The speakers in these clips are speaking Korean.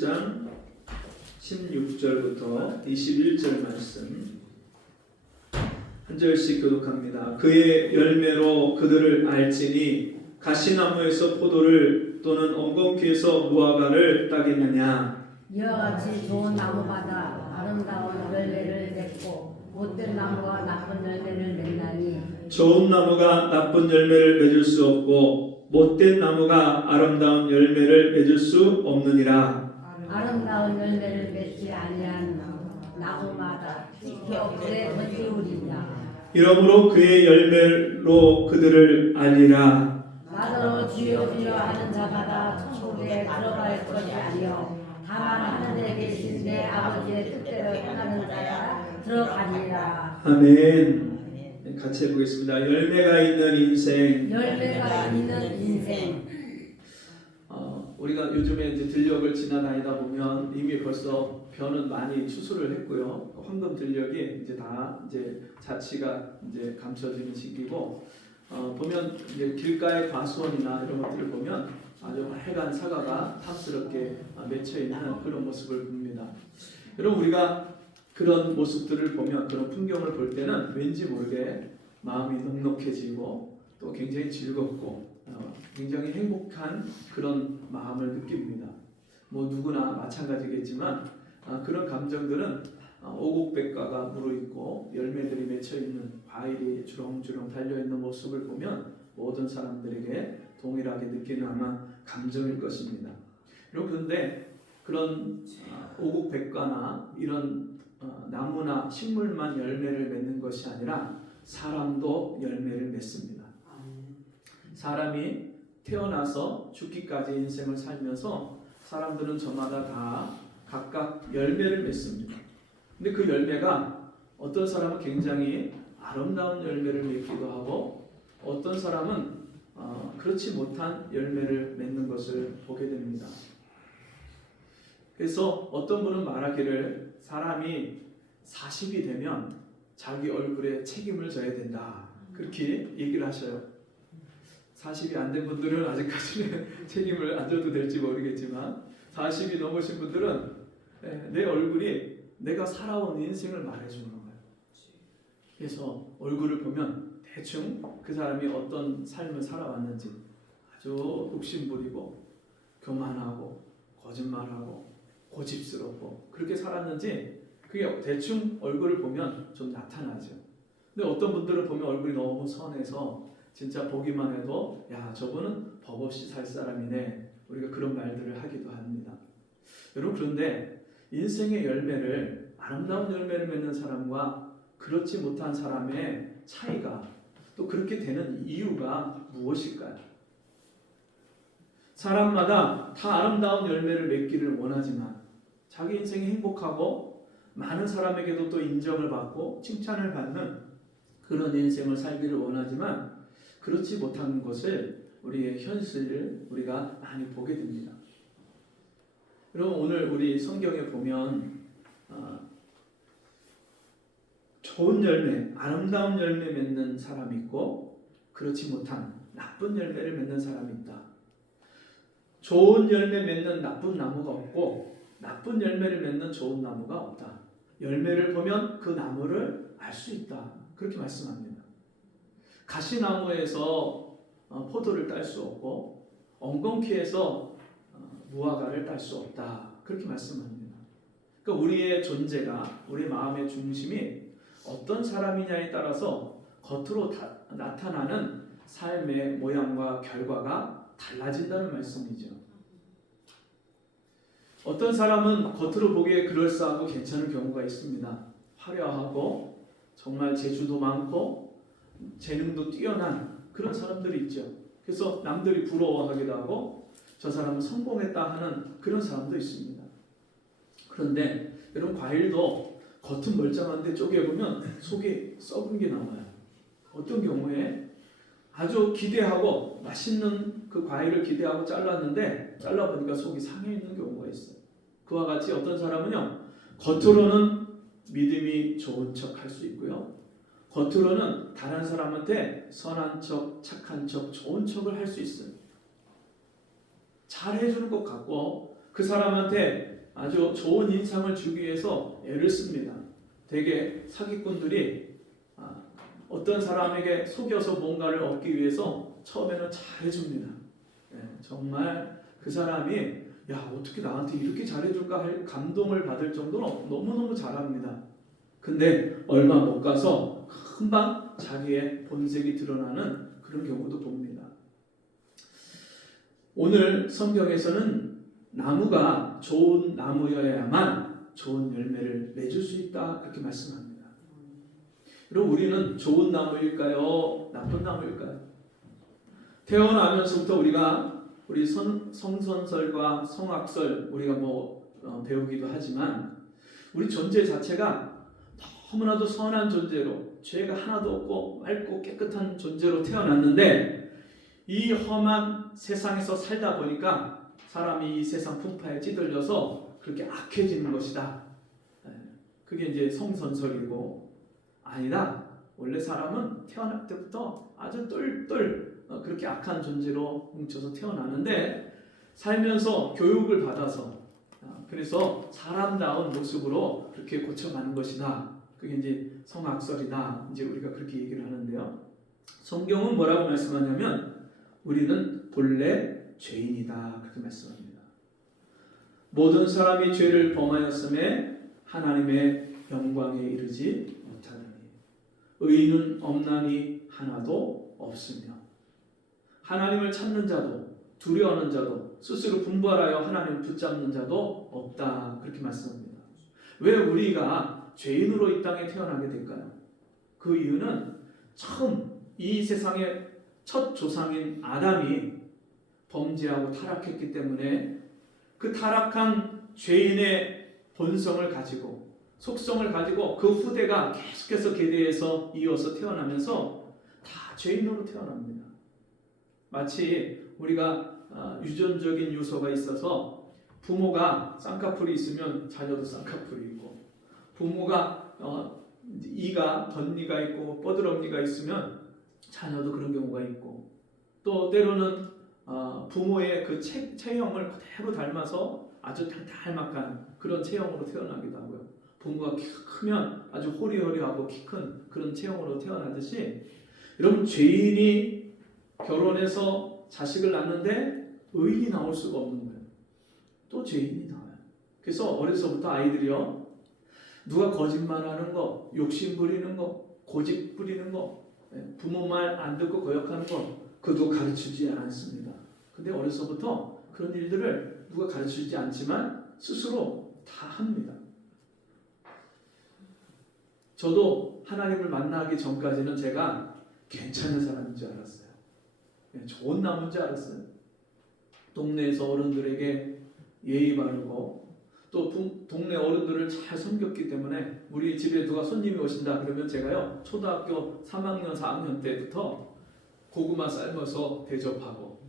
11장 16절부터 21절 말씀 한 절씩 교독합니다. 그의 열매로 그들을 알지니 가시나무에서 포도를 또는 엉겅퀴에서 무화과를 따겠느냐. 이와 같이 좋은 나무마다 아름다운 열매를 맺고 못된 나무가 나쁜 열매를 맺나니 좋은 나무가 나쁜 열매를 맺을 수 없고 못된 나무가 아름다운 열매를 맺을 수 없느니라. 아름다운 열매를 맺지 아니한 나무마다 지켜 불에 던지우리라. 이러므로 그의 열매로 그들을 알리라. 나더러 주여 주여 하는 자마다 천국에 들어갈 것이 아니요 다만 하늘에 계신 내 아버지의 뜻대로 행하는 자야 들어가리라. 아멘. 같이 해보겠습니다. 열매가 있는 인생. 열매가 있는 인생. 우리가 요즘에 이제 들녘을 지나다니다 보면 이미 벌써 벼는 많이 추수를 했고요. 황금 들녘이 이제 다 이제 자취가 이제 감춰지는 시기고, 보면 이제 길가의 과수원이나 이런 것들을 보면 아주 빨간 사과가 탐스럽게 맺혀 있는 그런 모습을 봅니다. 여러분, 우리가 그런 모습들을 보면, 그런 풍경을 볼 때는 왠지 모르게 마음이 넉넉해지고 또 굉장히 즐겁고 굉장히 행복한 그런 마음을 느낍니다. 뭐 누구나 마찬가지겠지만 그런 감정들은 오곡백과가 무르익고 열매들이 맺혀있는 과일이 주렁주렁 달려있는 모습을 보면 모든 사람들에게 동일하게 느끼는 아마 감정일 것입니다. 여러분, 그런데 그런 오곡백과나 이런 나무나 식물만 열매를 맺는 것이 아니라 사람도 열매를 맺습니다. 사람이 태어나서 죽기까지 인생을 살면서 사람들은 저마다 다 각각 열매를 맺습니다. 근데 그 열매가 어떤 사람은 굉장히 아름다운 열매를 맺기도 하고 어떤 사람은 그렇지 못한 열매를 맺는 것을 보게 됩니다. 그래서 어떤 분은 말하기를 사람이 40이 되면 자기 얼굴에 책임을 져야 된다, 그렇게 얘기를 하셔요. 40이 안 된 분들은 아직까지는 책임을 안 져도 될지 모르겠지만 40이 넘으신 분들은 내 얼굴이 내가 살아온 인생을 말해주는 거예요. 그래서 얼굴을 보면 대충 그 사람이 어떤 삶을 살아왔는지, 아주 욕심부리고 교만하고 거짓말하고 고집스럽고 그렇게 살았는지 그게 대충 얼굴을 보면 좀 나타나죠. 근데 어떤 분들은 보면 얼굴이 너무 선해서 진짜 보기만 해도 야, 저분은 법 없이 살 사람이네, 우리가 그런 말들을 하기도 합니다. 여러분, 그런데 인생의 열매를, 아름다운 열매를 맺는 사람과 그렇지 못한 사람의 차이가, 또 그렇게 되는 이유가 무엇일까요? 사람마다 다 아름다운 열매를 맺기를 원하지만, 자기 인생이 행복하고 많은 사람에게도 또 인정을 받고 칭찬을 받는 그런 인생을 살기를 원하지만 그렇지 못한 것을, 우리의 현실을 우리가 많이 보게 됩니다. 여러분, 오늘 우리 성경에 보면 좋은 열매, 아름다운 열매 맺는 사람이 있고 그렇지 못한 나쁜 열매를 맺는 사람이 있다. 좋은 열매 맺는 나쁜 나무가 없고 나쁜 열매를 맺는 좋은 나무가 없다. 열매를 보면 그 나무를 알 수 있다, 그렇게 말씀합니다. 가시나무에서 포도를 딸 수 없고 엉겅퀴에서 무화과를 딸 수 없다, 그렇게 말씀합니다. 그러니까 우리의 존재가, 우리 마음의 중심이 어떤 사람이냐에 따라서 겉으로 나타나는 삶의 모양과 결과가 달라진다는 말씀이죠. 어떤 사람은 겉으로 보기에 그럴싸하고 괜찮은 경우가 있습니다. 화려하고 정말 재주도 많고 재능도 뛰어난 그런 사람들이 있죠. 그래서 남들이 부러워하기도 하고 저 사람은 성공했다 하는 그런 사람도 있습니다. 그런데 여러분, 과일도 겉은 멀쩡한데 쪼개보면 속에 썩은 게 나와요. 어떤 경우에 아주 기대하고 맛있는 그 과일을 기대하고 잘랐는데 잘라보니까 속이 상해 있는 경우가 있어요. 그와 같이 어떤 사람은요, 겉으로는 믿음이 좋은 척 할 수 있고요, 겉으로는 다른 사람한테 선한 척, 착한 척, 좋은 척을 할 수 있어요. 잘 해주는 것 같고 그 사람한테 아주 좋은 인상을 주기 위해서 애를 씁니다. 되게 사기꾼들이 어떤 사람에게 속여서 뭔가를 얻기 위해서 처음에는 잘해줍니다. 정말 그 사람이 야 어떻게 나한테 이렇게 잘해줄까 할 감동을 받을 정도로 너무너무 잘합니다. 근데 얼마 못 가서 금방 자기의 본색이 드러나는 그런 경우도 봅니다. 오늘 성경에서는 나무가 좋은 나무여야만 좋은 열매를 맺을 수 있다 그렇게 말씀합니다. 그럼 우리는 좋은 나무일까요? 나쁜 나무일까요? 태어나면서부터 우리 성선설과 성악설 우리가 배우기도 하지만 우리 존재 자체가 너무나도 선한 존재로 죄가 하나도 없고 맑고 깨끗한 존재로 태어났는데 이 험한 세상에서 살다 보니까 사람이 이 세상 풍파에 찌들려서 그렇게 악해지는 것이다. 그게 이제 성선설이고 아니다. 원래 사람은 태어날 때부터 아주 똘똘 그렇게 악한 존재로 뭉쳐서 태어나는데 살면서 교육을 받아서 그래서 사람다운 모습으로 그렇게 고쳐가는 것이다. 그게 이제 성악설이다. 이제 우리가 그렇게 얘기를 하는데요. 성경은 뭐라고 말씀하냐면 우리는 본래 죄인이다. 그렇게 말씀합니다. 모든 사람이 죄를 범하였음에 하나님의 영광에 이르지 못하느니 의인은 없나니 하나도 없으며 하나님을 찾는 자도 두려워하는 자도 스스로 분별하여 하나님을 붙잡는 자도 없다. 그렇게 말씀합니다. 왜 우리가 죄인으로 이 땅에 태어나게 될까요? 그 이유는 처음 이 세상의 첫 조상인 아담이 범죄하고 타락했기 때문에 그 타락한 죄인의 본성을 가지고 속성을 가지고 그 후대가 계속해서 계대해서 이어서 태어나면서 다 죄인으로 태어납니다. 마치 우리가 유전적인 요소가 있어서 부모가 쌍꺼풀이 있으면 자녀도 쌍꺼풀이 있고 부모가 이가 덧니가 있고 뻐드렁니가 있으면 자녀도 그런 경우가 있고 또 때로는 부모의 그 체형을 그대로 닮아서 아주 닮막한 그런 체형으로 태어나기도 하고요. 부모가 크면 아주 호리호리하고 키 큰 그런 체형으로 태어나듯이 여러분 죄인이 결혼해서 자식을 낳는데 의인이 나올 수가 없는 거예요. 또 죄인이 나와요. 그래서 어려서부터 아이들이요 누가 거짓말하는 거, 욕심 부리는 거, 고집 부리는 거, 부모 말 안 듣고 거역하는 거 그것도 가르치지 않습니다. 근데 어려서부터 그런 일들을 누가 가르치지 않지만 스스로 다 합니다. 저도 하나님을 만나기 전까지는 제가 괜찮은 사람인 줄 알았어요. 좋은 나무인 줄 알았어요. 동네에서 어른들에게 예의 바르고 또 동네 어른들을 잘 섬겼기 때문에 우리 집에 누가 손님이 오신다 그러면 제가요 초등학교 3학년 4학년 때부터 고구마 삶아서 대접하고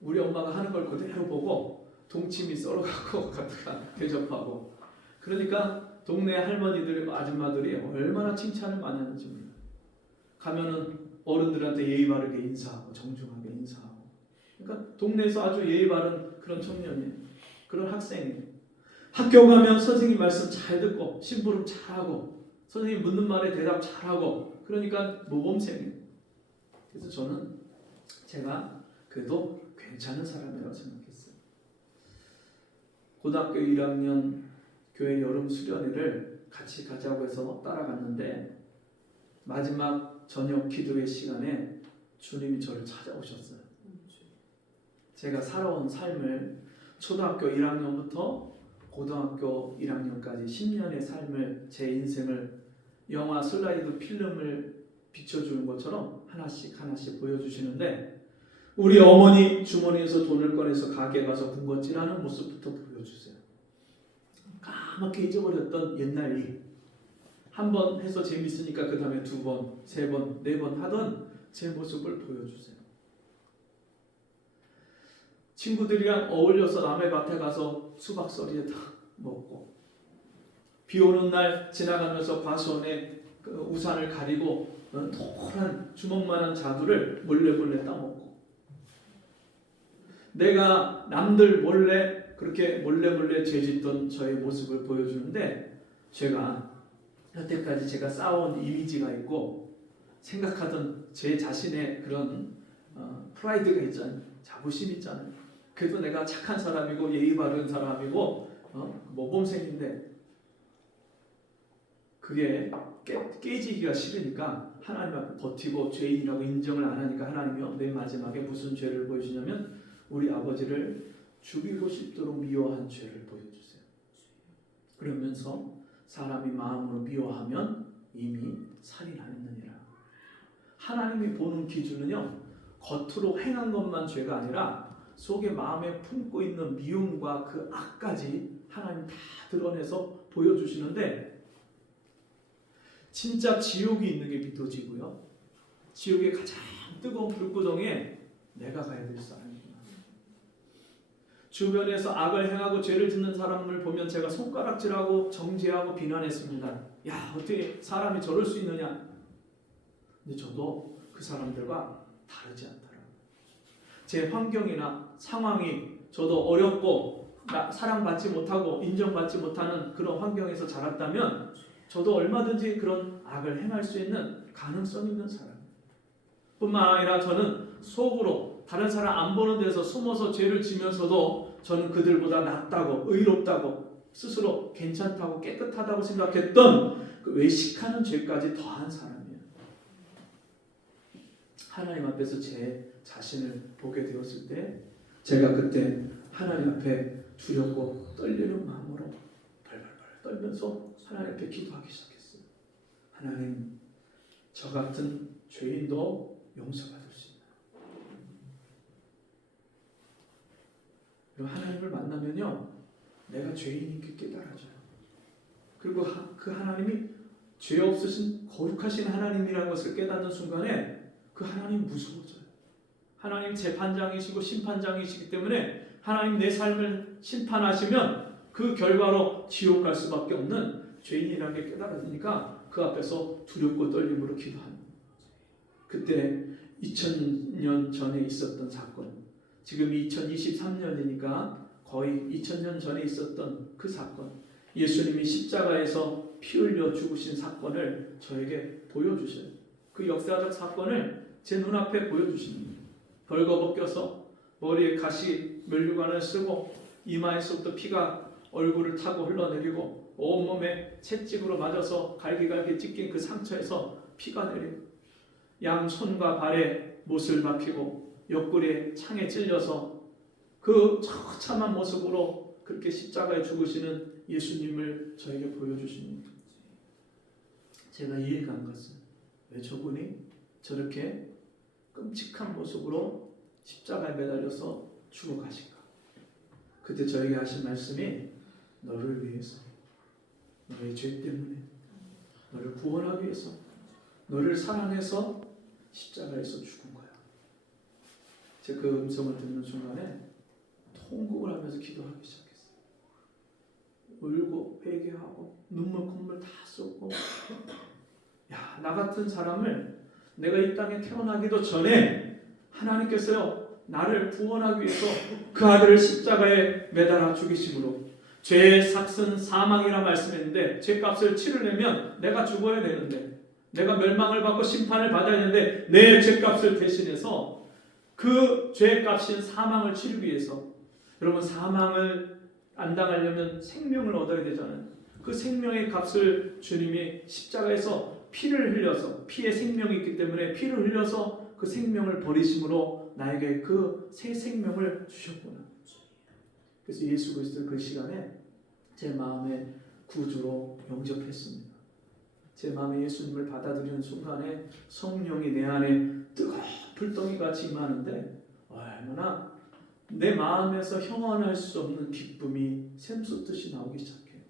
우리 엄마가 하는 걸 그대로 보고 동치미 썰어갖고 갖다가 대접하고 그러니까 동네 할머니들 아줌마들이 얼마나 칭찬을 많이 하는지 몰라요. 가면은 어른들한테 예의 바르게 인사하고 정중하게 인사하고 그러니까 동네에서 아주 예의 바른 그런 청년이에요. 그런 학생이에요. 학교 가면 선생님 말씀 잘 듣고 심부름 잘하고 선생님 묻는 말에 대답 잘하고 그러니까 모범생이에요. 그래서 저는 제가 그래도 괜찮은 사람이라고 생각했어요. 고등학교 1학년 교회 여름 수련회를 같이 가자고 해서 따라갔는데 마지막 저녁 기도회 시간에 주님이 저를 찾아오셨어요. 제가 살아온 삶을 초등학교 1학년부터 고등학교 1학년까지 10년의 삶을 제 인생을 영화 슬라이드 필름을 비춰주는 것처럼 하나씩 하나씩 보여주시는데 우리 어머니 주머니에서 돈을 꺼내서 가게 가서 군것질하는 모습부터 보여주세요. 까맣게 잊어버렸던 옛날 일 한 번 해서 재밌으니까 그 다음에 2번, 3번, 4번 하던 제 모습을 보여주세요. 친구들이랑 어울려서 남의 밭에 가서 수박 썰이에 다 먹고 비 오는 날 지나가면서 과수원에 그 우산을 가리고 노란 주먹만한 자두를 몰래 따먹고 내가 남들 몰래 그렇게 몰래 죄짓던 저의 모습을 보여주는데, 제가 여태까지 제가 쌓아온 이미지가 있고 생각하던 제 자신의 그런 프라이드가 있잖아요. 자부심 있잖아요. 그래도 내가 착한 사람이고 예의 바른 사람이고 모범생인데, 그게 깨지기가 싫으니까 하나님 앞에 버티고 죄인이라고 인정을 안 하니까 하나님이요, 맨 마지막에 무슨 죄를 보여주냐면 우리 아버지를 죽이고 싶도록 미워한 죄를 보여주세요. 그러면서 사람이 마음으로 미워하면 이미 살인하였느니라. 하나님이 보는 기준은요, 겉으로 행한 것만 죄가 아니라 속에 마음에 품고 있는 미움과 그 악까지 하나님 다 드러내서 보여주시는데, 진짜 지옥이 있는 게 믿어지고요, 지옥의 가장 뜨거운 불구덩이에 내가 가야 될 사람이구나. 주변에서 악을 행하고 죄를 짓는 사람을 보면 제가 손가락질하고 정죄하고 비난했습니다. 야, 어떻게 사람이 저럴 수 있느냐. 근데 저도 그 사람들과 다르지 않더라고요. 제 환경이나 상황이 저도 어렵고 사랑받지 못하고 인정받지 못하는 그런 환경에서 자랐다면 저도 얼마든지 그런 악을 행할 수 있는 가능성 있는 사람. 뿐만 아니라 저는 속으로 다른 사람 안 보는 데서 숨어서 죄를 지면서도 저는 그들보다 낫다고, 의롭다고, 스스로 괜찮다고, 깨끗하다고 생각했던 그 외식하는 죄까지 더한 사람이에요. 하나님 앞에서 제 자신을 보게 되었을 때 제가 그때 하나님 앞에 두렵고 떨리는 마음으로 벌벌 떨면서 하나님 앞에 기도하기 시작했어요. 하나님, 저 같은 죄인도 용서받을 수 있나요? 그리고 하나님을 만나면요, 내가 죄인인 게 깨달아져요. 그리고 그 하나님이 죄 없으신 거룩하신 하나님이라는 것을 깨닫는 순간에 그 하나님 무서워져요. 하나님 재판장이시고 심판장이시기 때문에 하나님 내 삶을 심판하시면 그 결과로 지옥 갈 수밖에 없는 죄인이라는 게 깨달아지니까 그 앞에서 두렵고 떨림으로 기도합니다. 그때 2000년 전에 있었던 사건, 지금 2023년이니까 거의 2000년 전에 있었던 그 사건, 예수님이 십자가에서 피 흘려 죽으신 사건을 저에게 보여주셔요. 그 역사적 사건을 제 눈앞에 보여주십니다. 벌거벗겨서 머리에 가시 면류관을 쓰고 이마에서부터 피가 얼굴을 타고 흘러내리고 온몸에 채찍으로 맞아서 갈기갈기 찢긴 그 상처에서 피가 내리고 양 손과 발에 못을 박히고 옆구리에 창에 찔려서 그 처참한 모습으로 그렇게 십자가에 죽으시는 예수님을 저에게 보여주십니다. 제가 이해가 안 갔어요. 왜 저분이 저렇게 끔찍한 모습으로 십자가에 매달려서 죽어가신가. 그때 저에게 하신 말씀이 너를 위해서, 너의 죄 때문에, 너를 구원하기 위해서, 너를 사랑해서 십자가에서 죽은 거야. 제가 그 음성을 듣는 순간에 통곡을 하면서 기도하기 시작했어요. 울고 회개하고 눈물 콧물 다 쏟고, 야, 나 같은 사람을 내가 이 땅에 태어나기도 전에 하나님께서요, 나를 구원하기 위해서 그 아들을 십자가에 매달아 죽이심으로, 죄의 삭은 사망이라 말씀했는데 죄값을 치르려면 내가 죽어야 되는데, 내가 멸망을 받고 심판을 받아야 되는데 내 죄값을 대신해서 그 죄값인 사망을 치르기 위해서, 여러분 사망을 안 당하려면 생명을 얻어야 되잖아요. 그 생명의 값을 주님이 십자가에서 피를 흘려서, 피에 생명이 있기 때문에 피를 흘려서 그 생명을 버리심으로 나에게 그 새 생명을 주셨구나. 그래서 예수 그리스도를 그 시간에 제 마음의 구주로 영접했습니다. 제 마음에 예수님을 받아들이는 순간에 성령이 내 안에 뜨거운 불덩이같이 임하는데 얼마나 내 마음에서 형언할 수 없는 기쁨이 샘솟듯이 나오기 시작해요.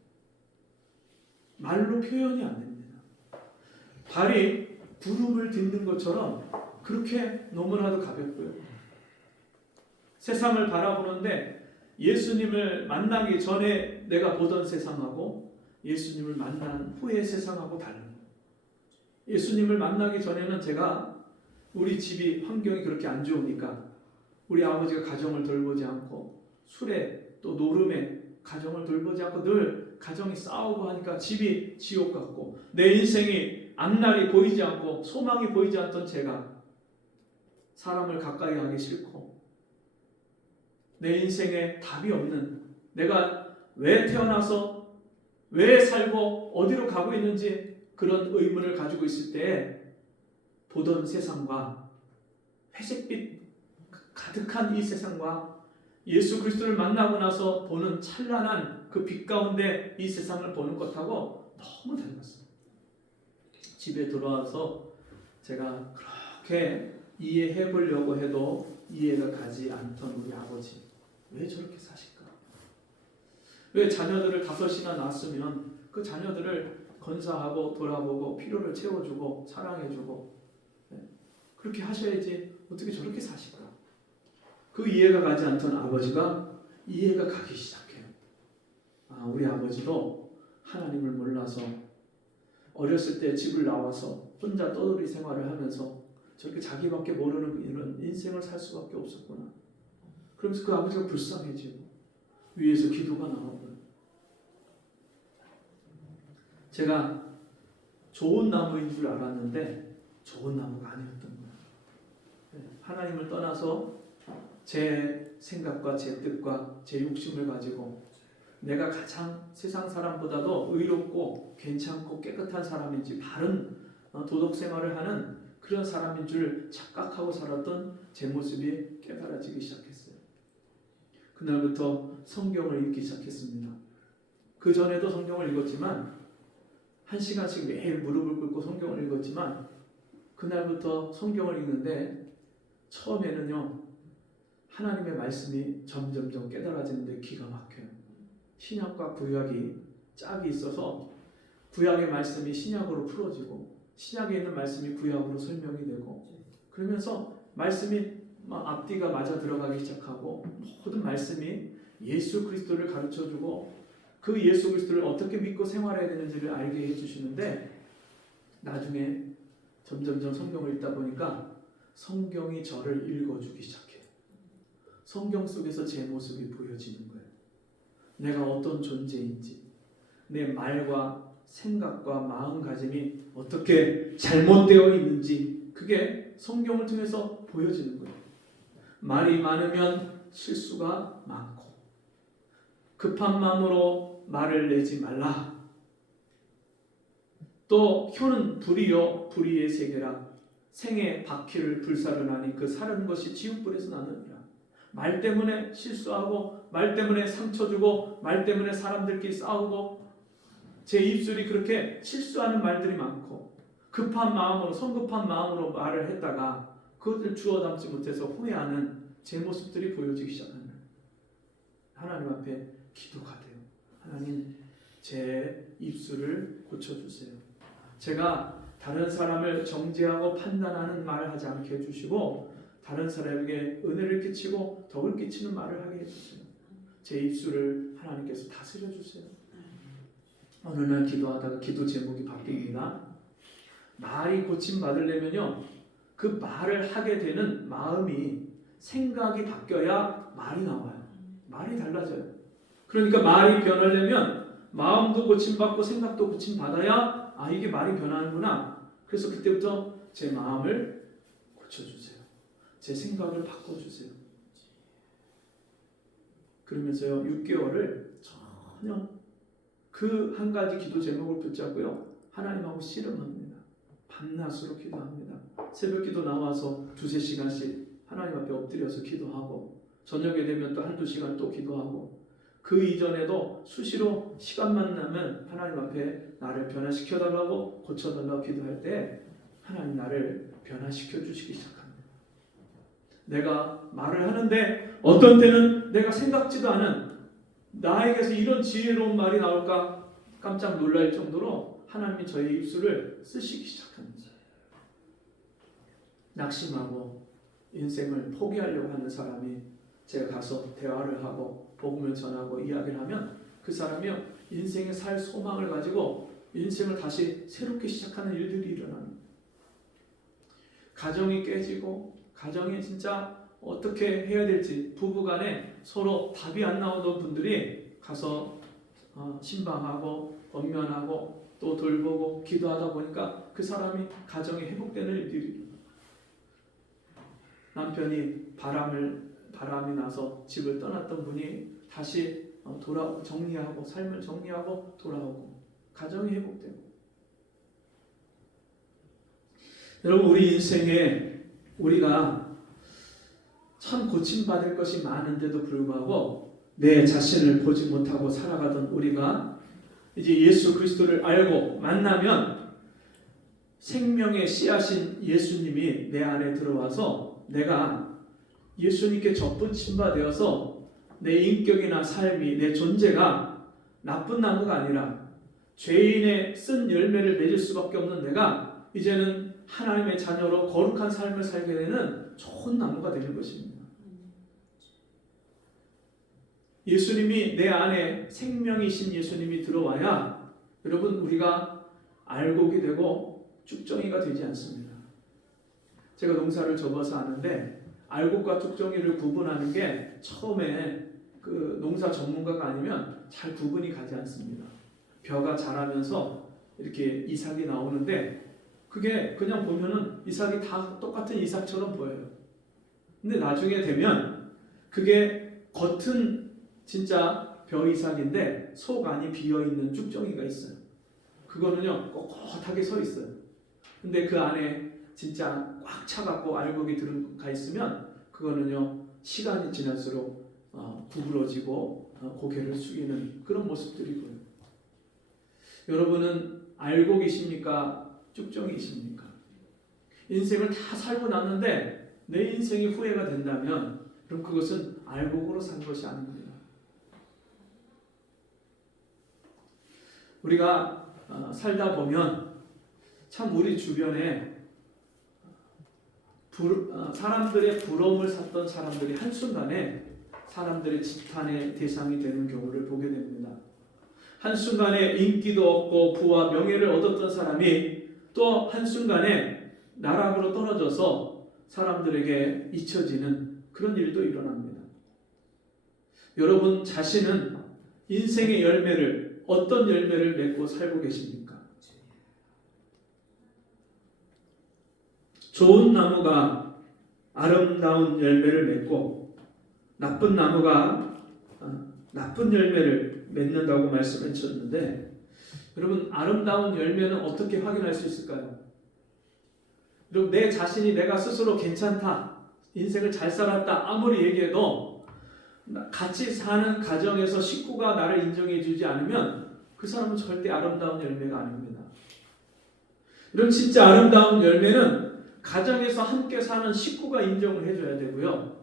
말로 표현이 안 됩니다. 발이 구름을 딛는 것처럼 그렇게 너무나도 가볍고요. 세상을 바라보는데 예수님을 만나기 전에 내가 보던 세상하고 예수님을 만난 후의 세상하고 다른 거예요. 예수님을 만나기 전에는 제가 우리 집이 환경이 그렇게 안 좋으니까 우리 아버지가 가정을 돌보지 않고 술에 또 노름에 가정을 돌보지 않고 늘 가정이 싸우고 하니까 집이 지옥 같고 내 인생이 앞날이 보이지 않고 소망이 보이지 않던 제가 사람을 가까이 하기 싫고 내 인생에 답이 없는 내가 왜 태어나서 왜 살고 어디로 가고 있는지 그런 의문을 가지고 있을 때 보던 세상과 회색빛 가득한 이 세상과 예수 그리스도를 만나고 나서 보는 찬란한 그 빛 가운데 이 세상을 보는 것하고 너무 달랐어요. 집에 돌아와서 제가 그렇게 이해해 보려고 해도 이해가 가지 않던 우리 아버지 왜 저렇게 사실까? 왜 자녀들을 5이나 낳았으면 그 자녀들을 건사하고 돌아보고 필요를 채워주고 사랑해주고 그렇게 하셔야지 어떻게 저렇게 사실까? 그 이해가 가지 않던 아버지가 이해가 가기 시작해요. 우리 아버지도 하나님을 몰라서 어렸을 때 집을 나와서 혼자 떠돌이 생활을 하면서 저렇게 자기밖에 모르는 이런 인생을 살 수밖에 없었구나. 그러면서 그 아버지가 불쌍해지고 위에서 기도가 나오고 제가 좋은 나무인 줄 알았는데 좋은 나무가 아니었던 거예요. 하나님을 떠나서 제 생각과 제 뜻과 제 욕심을 가지고 내가 가장 세상 사람보다도 의롭고 괜찮고 깨끗한 사람인지 바른 도덕 생활을 하는 그런 사람인 줄 착각하고 살았던 제 모습이 깨달아지기 시작했어요. 그날부터 성경을 읽기 시작했습니다. 그 전에도 성경을 읽었지만 1시간씩 매일 무릎을 꿇고 성경을 읽었지만 그날부터 성경을 읽는데 처음에는요 하나님의 말씀이 점점점 깨달아지는데 기가 막혀요. 신약과 구약이 짝이 있어서 구약의 말씀이 신약으로 풀어지고 신약에 있는 말씀이 구약으로 설명이 되고 그러면서 말씀이 앞뒤가 맞아 들어가기 시작하고 모든 말씀이 예수 그리스도를 가르쳐주고 그 예수 그리스도를 어떻게 믿고 생활해야 되는지를 알게 해주시는데 나중에 점점점 성경을 읽다 보니까 성경이 저를 읽어주기 시작해요. 성경 속에서 제 모습이 보여지는 거예요. 내가 어떤 존재인지 내 말과 생각과 마음가짐이 어떻게 잘못되어 있는지 그게 성경을 통해서 보여지는 거예요. 말이 많으면 실수가 많고 급한 마음으로 말을 내지 말라. 또 혀는 불이요 불의의 세계라. 생의 바퀴를 불사르나니 그 사르는 것이 지옥불에서 나느니라. 말 때문에 실수하고 말 때문에 상처 주고 말 때문에 사람들끼리 싸우고 제 입술이 그렇게 실수하는 말들이 많고 급한 마음으로 성급한 마음으로 말을 했다가 그것을 주워 담지 못해서 후회하는 제 모습들이 보여지기 시작합니다. 하나님 앞에 기도가 돼요. 하나님 제 입술을 고쳐주세요. 제가 다른 사람을 정죄하고 판단하는 말을 하지 않게 해주시고 다른 사람에게 은혜를 끼치고 덕을 끼치는 말을 하게 해주세요. 제 입술을 하나님께서 다스려 주세요. 어느 날 기도하다가 기도 제목이 바뀝니다. 말이 고침받으려면요 그 말을 하게 되는 마음이 생각이 바뀌어야 말이 나와요. 말이 달라져요. 그러니까 말이 변하려면 마음도 고침받고 생각도 고침받아야 이게 말이 변하는구나. 그래서 그때부터 제 마음을 고쳐주세요. 제 생각을 바꿔주세요. 그러면서요 6개월을 전혀 그 한 가지 기도 제목을 붙잡고요 하나님하고 씨름합니다. 밤낮으로 기도합니다. 새벽 기도 나와서 2-3시간씩 하나님 앞에 엎드려서 기도하고 저녁에 되면 또 1-2시간 또 기도하고 그 이전에도 수시로 시간만 나면 하나님 앞에 나를 변화시켜달라고 고쳐달라고 기도할 때 하나님 나를 변화시켜 주시기 시작합니다. 내가 말을 하는데 어떤 때는 내가 생각지도 않은 나에게서 이런 지혜로운 말이 나올까 깜짝 놀랄 정도로 하나님이 저의 입술을 쓰시기 시작합니다. 낙심하고 인생을 포기하려고 하는 사람이 제가 가서 대화를 하고 복음을 전하고 이야기를 하면 그 사람이요 인생에 살 소망을 가지고 인생을 다시 새롭게 시작하는 일들이 일어납니다. 가정이 깨지고 가정이 진짜 어떻게 해야 될지 부부간에 서로 답이 안 나오던 분들이 가서 신방하고 권면하고 또 돌보고 기도하다 보니까 그 사람이 가정이 회복되는 일들이, 남편이 바람이 나서 집을 떠났던 분이 다시 정리하고 삶을 정리하고 돌아오고 가정이 회복되고. 여러분, 우리 인생에 우리가 참 고침받을 것이 많은데도 불구하고 내 자신을 보지 못하고 살아가던 우리가 이제 예수 그리스도를 알고 만나면 생명의 씨앗인 예수님이 내 안에 들어와서 내가 예수님께 접붙임바 되어서 내 인격이나 삶이, 내 존재가 나쁜 나무가 아니라 죄인의 쓴 열매를 맺을 수밖에 없는 내가 이제는 하나님의 자녀로 거룩한 삶을 살게 되는 좋은 나무가 되는 것입니다. 예수님이 내 안에, 생명이신 예수님이 들어와야 여러분 우리가 알곡이 되고 쭉정이가 되지 않습니다. 제가 농사를 접어서 아는데 알곡과 쭉정이를 구분하는 게 처음에 그 농사 전문가가 아니면 잘 구분이 가지 않습니다. 벼가 자라면서 이렇게 이삭이 나오는데 그게 그냥 보면은 이삭이 다 똑같은 이삭처럼 보여요. 근데 나중에 되면 그게 겉은 진짜 벼 이삭인데 속 안이 비어있는 쭉정이가 있어요. 그거는요 꼿꼿하게 서 있어요. 근데 그 안에 진짜 꽉 차갖고 알곡이 들어가 있으면 그거는요 시간이 지날수록 구부러지고 고개를 숙이는 그런 모습들이 보여요. 여러분은 알곡이십니까? 쭉정이십니까? 인생을 다 살고 났는데 내 인생이 후회가 된다면 그럼 그것은 알곡으로 산 것이 아닙니다. 우리가 살다 보면 참 우리 주변에 사람들의 부러움을 샀던 사람들이 한순간에 사람들의 지탄의 대상이 되는 경우를 보게 됩니다. 한순간에 인기도 얻고 부와 명예를 얻었던 사람이 또 한순간에 나락으로 떨어져서 사람들에게 잊혀지는 그런 일도 일어납니다. 여러분 자신은 인생의 열매를, 어떤 열매를 맺고 살고 계십니까? 좋은 나무가 아름다운 열매를 맺고 나쁜 나무가 나쁜 열매를 맺는다고 말씀해 주셨는데 여러분 아름다운 열매는 어떻게 확인할 수 있을까요? 여러분 내 자신이 내가 스스로 괜찮다, 인생을 잘 살았다 아무리 얘기해도 같이 사는 가정에서 식구가 나를 인정해 주지 않으면 그 사람은 절대 아름다운 열매가 아닙니다. 여러분 진짜 아름다운 열매는 가정에서 함께 사는 식구가 인정을 해줘야 되고요.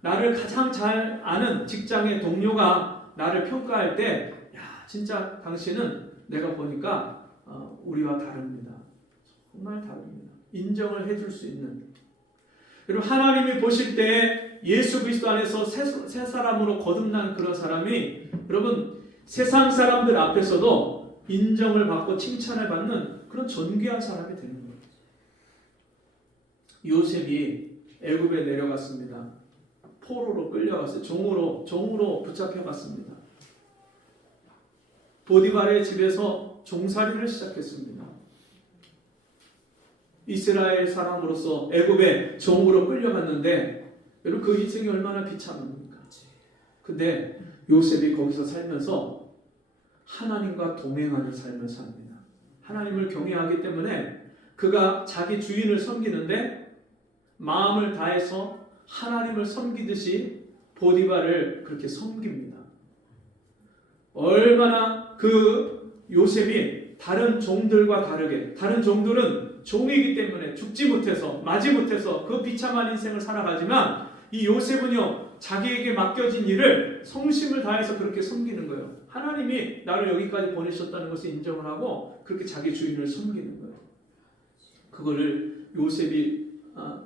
나를 가장 잘 아는 직장의 동료가 나를 평가할 때 야 진짜 당신은 내가 보니까 우리와 다릅니다. 정말 다릅니다. 인정을 해줄 수 있는. 그리고 하나님이 보실 때 예수 그리스도 안에서 새 사람으로 거듭난 그런 사람이 여러분 세상 사람들 앞에서도 인정을 받고 칭찬을 받는 그런 존귀한 사람이 되는 거예요. 요셉이 애굽에 내려갔습니다. 포로로 끌려갔어요. 종으로 붙잡혀갔습니다. 보디발의 집에서 종살이를 시작했습니다. 이스라엘 사람으로서 애굽에 종으로 끌려갔는데 여러분 그 인생이 얼마나 비참합니까? 근데 요셉이 거기서 살면서 하나님과 동행하는 삶을 삽니다. 하나님을 경외하기 때문에 그가 자기 주인을 섬기는데 마음을 다해서 하나님을 섬기듯이 보디발을 그렇게 섬깁니다. 얼마나 그 요셉이 다른 종들과 다르게, 다른 종들은 종이기 때문에 죽지 못해서 마지 못해서 그 비참한 인생을 살아가지만 이 요셉은요 자기에게 맡겨진 일을 성심을 다해서 그렇게 섬기는 거예요. 하나님이 나를 여기까지 보내셨다는 것을 인정을 하고 그렇게 자기 주인을 섬기는 거예요. 그거를 요셉이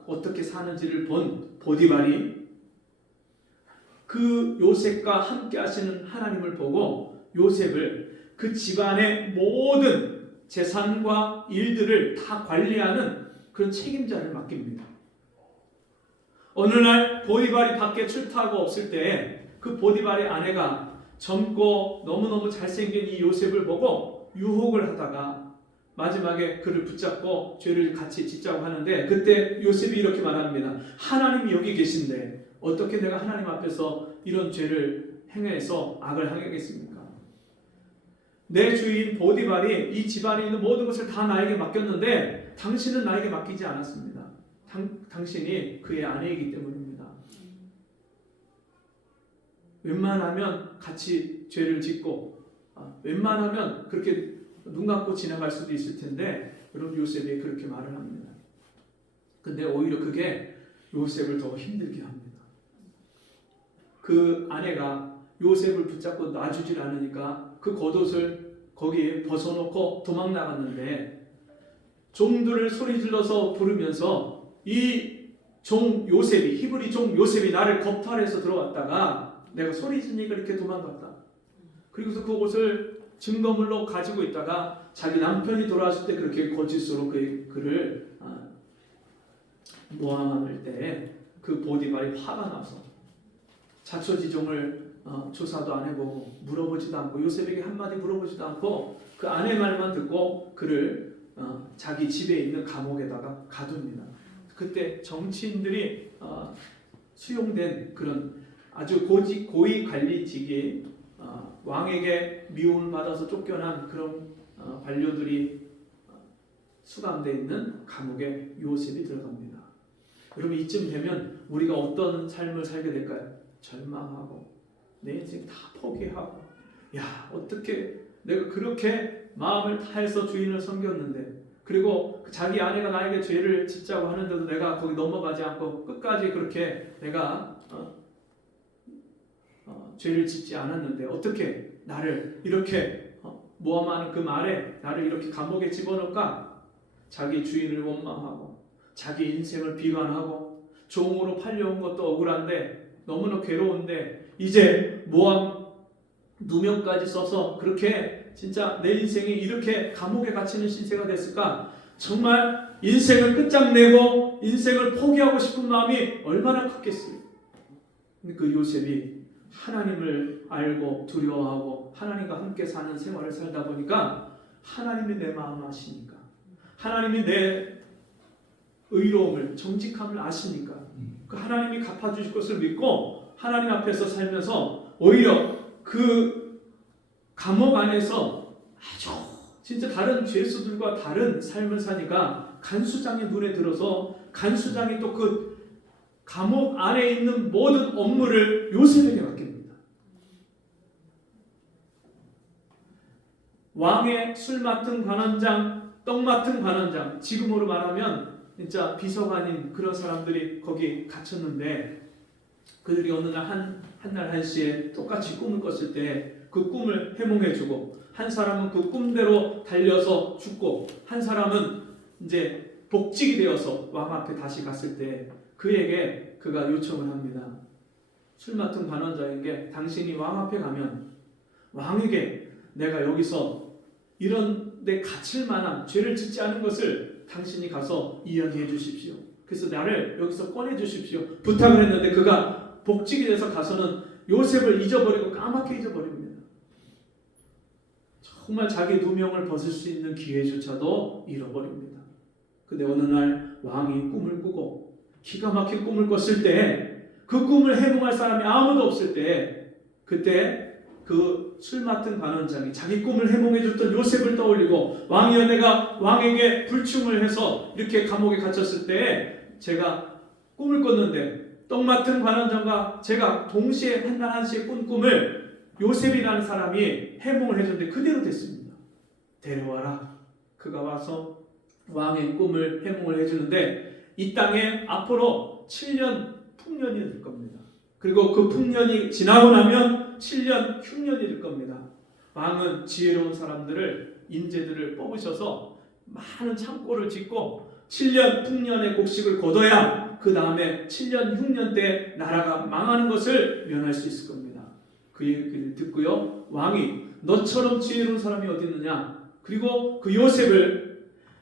어떻게 사는지를 본 보디발이 그 요셉과 함께 하시는 하나님을 보고 요셉을 그 집안의 모든 재산과 일들을 다 관리하는 그런 책임자를 맡깁니다. 어느 날 보디발이 밖에 출타하고 없을 때 그 보디발의 아내가 젊고 너무너무 잘생긴 이 요셉을 보고 유혹을 하다가 마지막에 그를 붙잡고 죄를 같이 짓자고 하는데, 그때 요셉이 이렇게 말합니다. 하나님이 여기 계신데 어떻게 내가 하나님 앞에서 이런 죄를 행해서 악을 행하겠습니까? 내 주인 보디발이 이 집안에 있는 모든 것을 다 나에게 맡겼는데 당신은 나에게 맡기지 않았습니다. 당신이 그의 아내이기 때문입니다. 웬만하면 같이 죄를 짓고 웬만하면 그렇게 눈 감고 지나갈 수도 있을 텐데, 여러분 요셉이 그렇게 말을 합니다. 근데 오히려 그게 요셉을 더 힘들게 합니다. 그 아내가 요셉을 붙잡고 놔주질 않으니까 그 겉옷을 거기에 벗어놓고 도망 나갔는데, 종들을 소리질러서 부르면서 이 종 요셉이, 히브리 종 요셉이 나를 겁탈해서 들어왔다가 내가 소리 지르니까 이렇게 도망갔다. 그리고서 그 옷을 증거물로 가지고 있다가 자기 남편이 돌아왔을 때 그렇게 거짓으로 그를 모함할 때 그 보디발이 화가 나서 자초지종을 조사도 안 해보고 물어보지도 않고, 요셉에게 한마디 물어보지도 않고 그 아내 말만 듣고 그를 자기 집에 있는 감옥에다가 가둡니다. 그때 정치인들이 수용된 그런 아주 고위 관리직이 왕에게 미움을 받아서 쫓겨난 그런 관료들이 수감되어 있는 감옥에 요셉이 들어갑니다. 여러분 이쯤 되면 우리가 어떤 삶을 살게 될까요? 절망하고 내 인생 다 포기하고, 야 어떻게 내가 그렇게 마음을 다해서 주인을 섬겼는데, 그리고 자기 아내가 나에게 죄를 짓자고 하는데도 내가 거기 넘어가지 않고 끝까지 그렇게 내가 죄를 짓지 않았는데 어떻게 나를 이렇게 모함하는 그 말에 나를 이렇게 감옥에 집어넣을까? 자기 주인을 원망하고 자기 인생을 비관하고 종으로 팔려온 것도 억울한데 너무나 괴로운데 이제 모함 누명까지 써서 그렇게 진짜 내 인생이 이렇게 감옥에 갇히는 신세가 됐을까? 정말 인생을 끝장내고 인생을 포기하고 싶은 마음이 얼마나 컸겠어요. 근데 그 요셉이 하나님을 알고 두려워하고 하나님과 함께 사는 생활을 살다 보니까 하나님이 내 마음을 아시니까, 하나님이 내 의로움을 정직함을 아시니까 그 하나님이 갚아주실 것을 믿고 하나님 앞에서 살면서 오히려 그 감옥 안에서 아주 진짜 다른 죄수들과 다른 삶을 사니까 간수장의 눈에 들어서 간수장이 또 그 감옥 안에 있는 모든 업무를 요셉에게 맡깁니다. 왕의 술 맡은 관원장, 떡 맡은 관원장, 지금으로 말하면 진짜 비서관인 그런 사람들이 거기 갇혔는데, 그들이 어느 날 한날 한시에 똑같이 꿈을 꿨을 때 그 꿈을 해몽해주고, 한 사람은 그 꿈대로 달려서 죽고, 한 사람은 이제 복직이 되어서 왕 앞에 다시 갔을 때 그에게 그가 요청을 합니다. 술 맡은 관원장에게 당신이 왕 앞에 가면 왕에게 내가 여기서 이런 데 갇힐 만한 죄를 짓지 않은 것을 당신이 가서 이야기해 주십시오. 그래서 나를 여기서 꺼내 주십시오. 부탁을 했는데 그가 복직이 돼서 가서는 요셉을 잊어버리고 까맣게 잊어버립니다. 정말 자기 누명을 벗을 수 있는 기회조차도 잃어버립니다. 근데 어느 날 왕이 꿈을 꾸고 기가 막힌 꿈을 꿨을 때, 그 꿈을 해몽할 사람이 아무도 없을 때, 그때 그 술 맡은 관원장이 자기 꿈을 해몽해줬던 요셉을 떠올리고, 왕이여 내가 왕에게 불충을 해서 이렇게 감옥에 갇혔을 때 제가 꿈을 꿨는데 떡 맡은 관원장과 제가 동시에 한날 한시에 꾼 꿈을 요셉이라는 사람이 해몽을 해줬는데 그대로 됐습니다. 데려와라. 그가 와서 왕의 꿈을 해몽을 해주는데 이 땅에 앞으로 7년 풍년이 될 겁니다. 그리고 그 풍년이 지나고 나면 7년 흉년이 될 겁니다. 왕은 지혜로운 사람들을, 인재들을 뽑으셔서 많은 창고를 짓고 7년 풍년의 곡식을 거둬야 그 다음에 7년 흉년 때 나라가 망하는 것을 면할 수 있을 겁니다. 그 얘기를 듣고요, 왕이 너처럼 지혜로운 사람이 어디 있느냐, 그리고 그 요셉을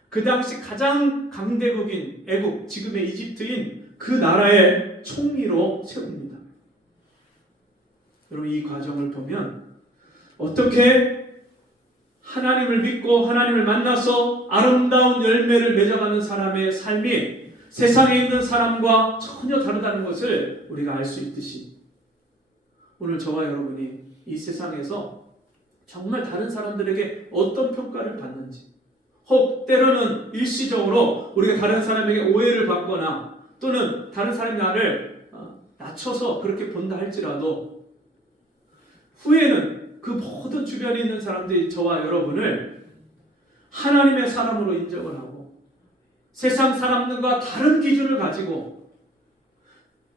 그 당시 가장 강대국인 애국, 지금의 이집트인 그 나라의 총리로 세웁니다. 여러분, 이 과정을 보면 어떻게 하나님을 믿고 하나님을 만나서 아름다운 열매를 맺어가는 사람의 삶이 세상에 있는 사람과 전혀 다르다는 것을 우리가 알 수 있듯이, 오늘 저와 여러분이 이 세상에서 정말 다른 사람들에게 어떤 평가를 받는지, 혹 때로는 일시적으로 우리가 다른 사람에게 오해를 받거나 또는 다른 사람이 나를 낮춰서 그렇게 본다 할지라도 후에는 그 모든 주변에 있는 사람들이 저와 여러분을 하나님의 사람으로 인정을 하고 세상 사람들과 다른 기준을 가지고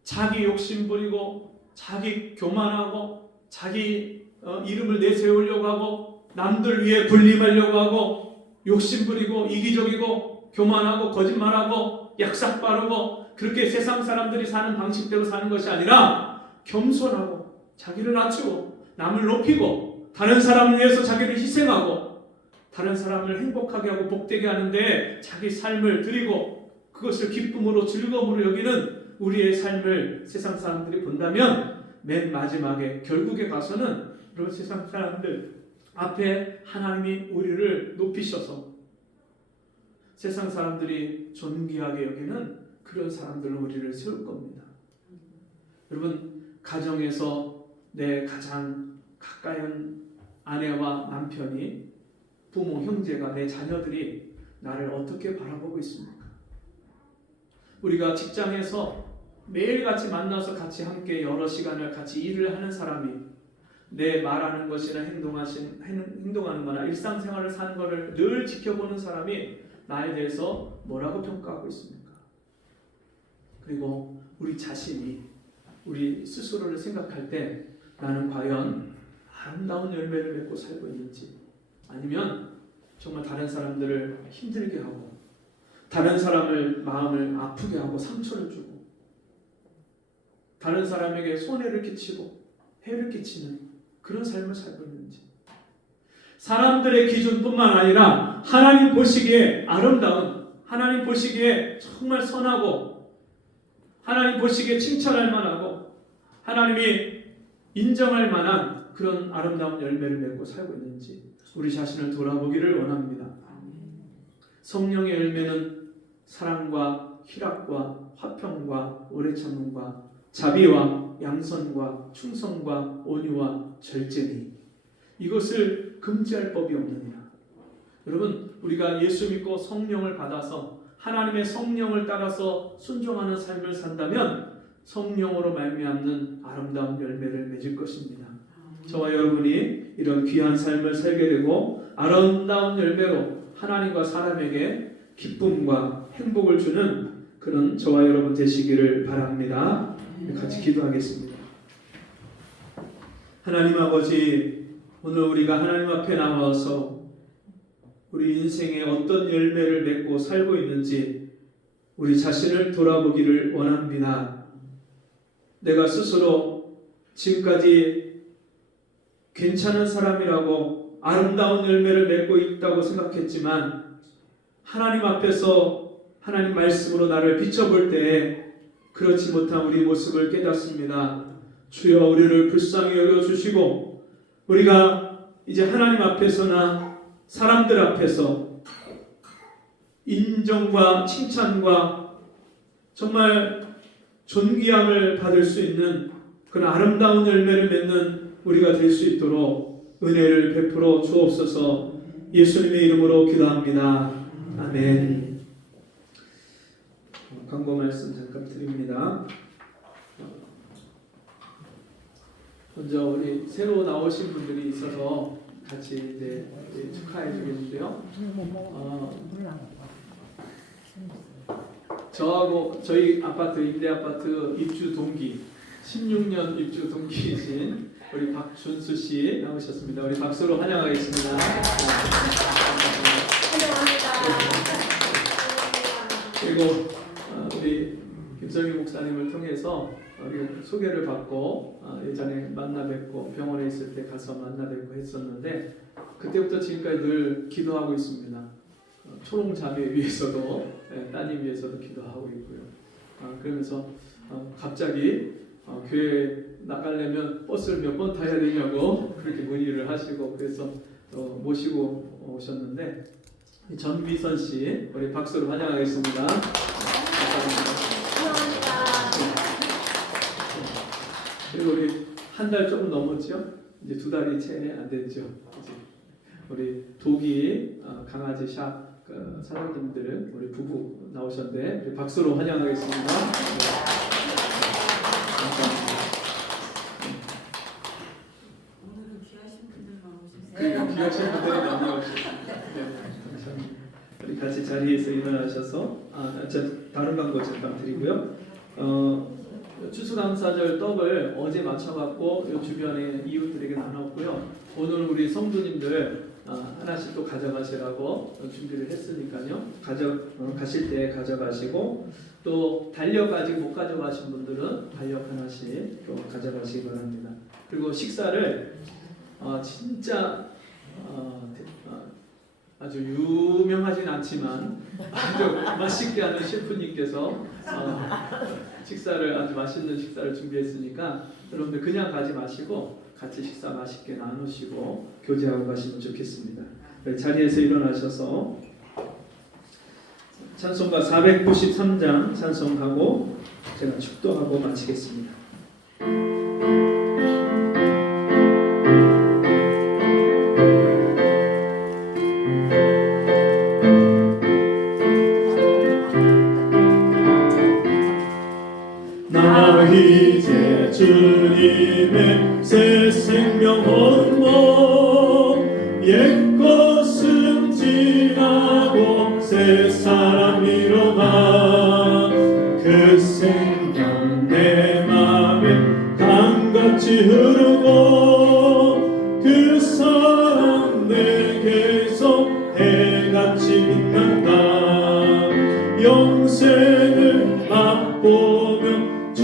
자기 욕심 부리고 자기 교만하고 자기 이름을 내세우려고 하고 남들 위해 군림하려고 하고 욕심 부리고 이기적이고 교만하고 거짓말하고 약삭 빠르고 그렇게 세상 사람들이 사는 방식대로 사는 것이 아니라 겸손하고 자기를 낮추고 남을 높이고 다른 사람을 위해서 자기를 희생하고 다른 사람을 행복하게 하고 복되게 하는데 자기 삶을 드리고 그것을 기쁨으로 즐거움으로 여기는 우리의 삶을 세상 사람들이 본다면 맨 마지막에 결국에 가서는 그런 세상 사람들 앞에 하나님이 우리를 높이셔서 세상 사람들이 존귀하게 여기는 그런 사람들로 우리를 세울 겁니다. 여러분, 가정에서 내 가장 가까운 아내와 남편이, 부모, 형제가, 내 자녀들이 나를 어떻게 바라보고 있습니까? 우리가 직장에서 매일같이 만나서 같이 함께 여러 시간을 같이 일을 하는 사람이 내 말하는 것이나 행동하는 거나 일상생활을 사는 것을 늘 지켜보는 사람이 나에 대해서 뭐라고 평가하고 있습니까? 그리고 우리 자신이 우리 스스로를 생각할 때 나는 과연 아름다운 열매를 맺고 살고 있는지, 아니면 정말 다른 사람들을 힘들게 하고 다른 사람을 마음을 아프게 하고 상처를 주고 다른 사람에게 손해를 끼치고 해를 끼치는 그런 삶을 살고 있는지, 사람들의 기준뿐만 아니라 하나님 보시기에 아름다운, 하나님 보시기에 정말 선하고 하나님 보시기에 칭찬할 만하고 하나님이 인정할 만한 그런 아름다운 열매를 맺고 살고 있는지 우리 자신을 돌아보기를 원합니다. 성령의 열매는 사랑과 희락과 화평과 오래 참음과 자비와 양선과 충성과 온유와 절제니 이것을 금지할 법이 없느니라. 여러분, 우리가 예수 믿고 성령을 받아서 하나님의 성령을 따라서 순종하는 삶을 산다면 성령으로 말미암는 아름다운 열매를 맺을 것입니다. 저와 여러분이 이런 귀한 삶을 살게 되고 아름다운 열매로 하나님과 사람에게 기쁨과 행복을 주는 그런 저와 여러분 되시기를 바랍니다. 같이 기도하겠습니다. 하나님 아버지, 오늘 우리가 하나님 앞에 나와서 우리 인생에 어떤 열매를 맺고 살고 있는지 우리 자신을 돌아보기를 원합니다. 내가 스스로 지금까지 괜찮은 사람이라고 아름다운 열매를 맺고 있다고 생각했지만 하나님 앞에서 하나님 말씀으로 나를 비춰볼 때에 그렇지 못한 우리 모습을 깨닫습니다. 주여, 우리를 불쌍히 여겨주시고 우리가 이제 하나님 앞에서나 사람들 앞에서 인정과 칭찬과 정말 존귀함을 받을 수 있는 그런 아름다운 열매를 맺는 우리가 될 수 있도록 은혜를 베풀어 주옵소서. 예수님의 이름으로 기도합니다. 아멘. 광고 말씀 잠깐 드립니다. 먼저 우리 새로 나오신 분들이 있어서 같이 이제 축하해 주겠는데요. 저하고 저희 아파트, 임대 아파트 입주 동기, 16년 입주 동기이신 우리 박준수 씨 나오셨습니다. 우리 박수로 환영하겠습니다. 그리고 우리 김성희 목사님을 통해서 우리 소개를 받고 예전에 만나 뵙고 병원에 있을 때 가서 만나 뵙고 했었는데 그때부터 지금까지 늘 기도하고 있습니다. 초롱 자매 위해서도 따님 위해서도 기도하고 있고요. 그러면서 갑자기 교회 나가려면 버스를 몇 번 타야 되냐고 그렇게 문의를 하시고 그래서 모시고 오셨는데 전미선 씨 우리 박수로 환영하겠습니다. 감사합니다. 그리고 우리 한 달 조금 넘었죠? 이제 2달이 채 안 됐죠. 이제 우리 독일 강아지 샵 사장님들 우리 부부 나오셨는데 우리 박수로 환영하겠습니다. 감사합니다. 오늘은 귀하신 분들만 오셨어요. 그리고 귀하신 분들이 많이 오셨습니다. 감사합니다. 우리 같이 자리에서 일어나셔서 다른 광고 잠깐 드리고요. 추수감사절 떡을 어제 맞춰갖고 이 주변에 이웃들에게 나눴고요. 오늘 우리 성도님들 하나씩 또 가져가시라고 준비를 했으니까요. 가실 때 가져가시고 또 달력 아직 못 가져가신 분들은 달력 하나씩 또 가져가시기 바랍니다. 그리고 식사를 진짜 아주 유명하진 않지만 아주 맛있게 하는 셰프님께서 식사를 아주 맛있는 식사를 준비했으니까 여러분들 그냥 가지 마시고 같이 식사 맛있게 나누시고 교제하고 가시면 좋겠습니다. 자리에서 일어나셔서 찬송가 493장 찬송하고 제가 축도하고 마치겠습니다. 나 이제 주님의 새 생명 얻고 옛것은 지나고 새 사람이로다. 그 생명 내 맘에 강같이 흐르고 그 사랑 내게서 해같이 빛난다. 영생을 맛보며 주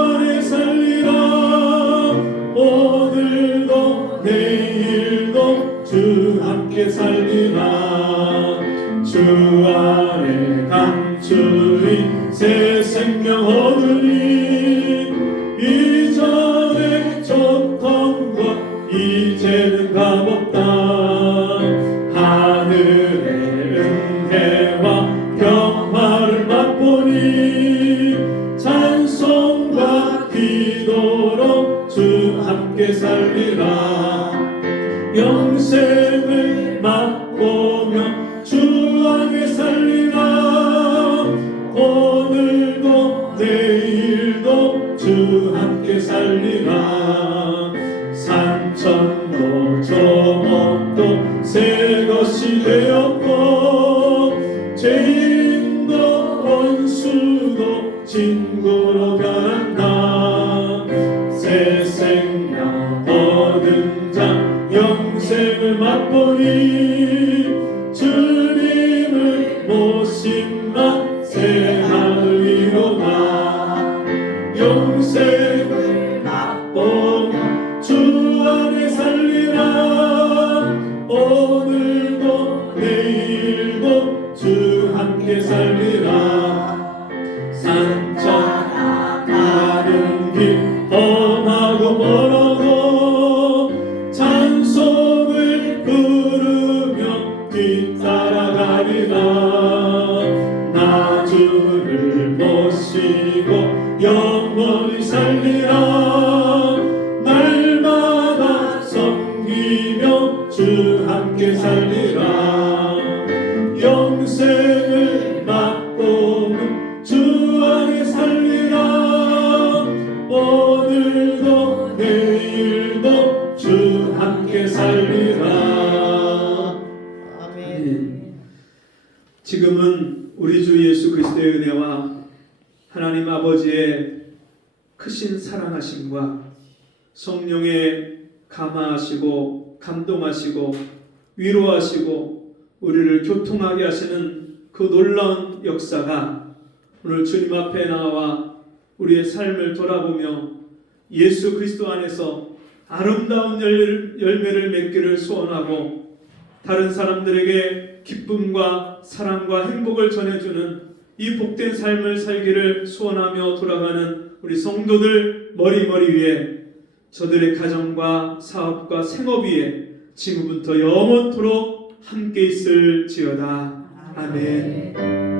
안에 살리라. 오늘도 내일도 주 함께 살리라. 주 안에 감추인 새 생명 얻으니 이전에 줬던 것 이제는 값없다. 하늘의 은혜와 평화를 맛보니 찬송과 기도로 주 함께 살리라. 영생을 맛보며 주 안에 살리라. 오늘도 내일도 주 함께 살리라. 산천도 조목도 새 것이 되었고 죄인도 원수도 친구로 변한다. 새 생명 얻은 자 영생을 맛보니 주님을 모심만 새 하늘이로다. 영생을 맛보며 주 안에 살리라. 오늘도 내일도 주 함께 살리라. 산천 가는 길 험하고 멀어도 찬송을 부르며 뒤따라가리라. 나 주를 모시고 영원히 살리라. 날마다 섬기며 주 함께 살리라. 영생을 맛보며 주 안에 살리라. 오늘도 내일도 주 함께 살리라. 아멘. 지금은 우리 주 예수 그리스도의 은혜와 하나님 아버지의 크신 사랑하심과 성령의 감화하시고 감동하시고 위로하시고 우리를 교통하게 하시는 그 놀라운 역사가 오늘 주님 앞에 나와 우리의 삶을 돌아보며 예수 그리스도 안에서 아름다운 열매를 맺기를 소원하고 다른 사람들에게 기쁨과 사랑과 행복을 전해주는 이 복된 삶을 살기를 소원하며 돌아가는 우리 성도들 머리 위에, 저들의 가정과 사업과 생업 위에 지금부터 영원토록 함께 있을지어다. 아멘.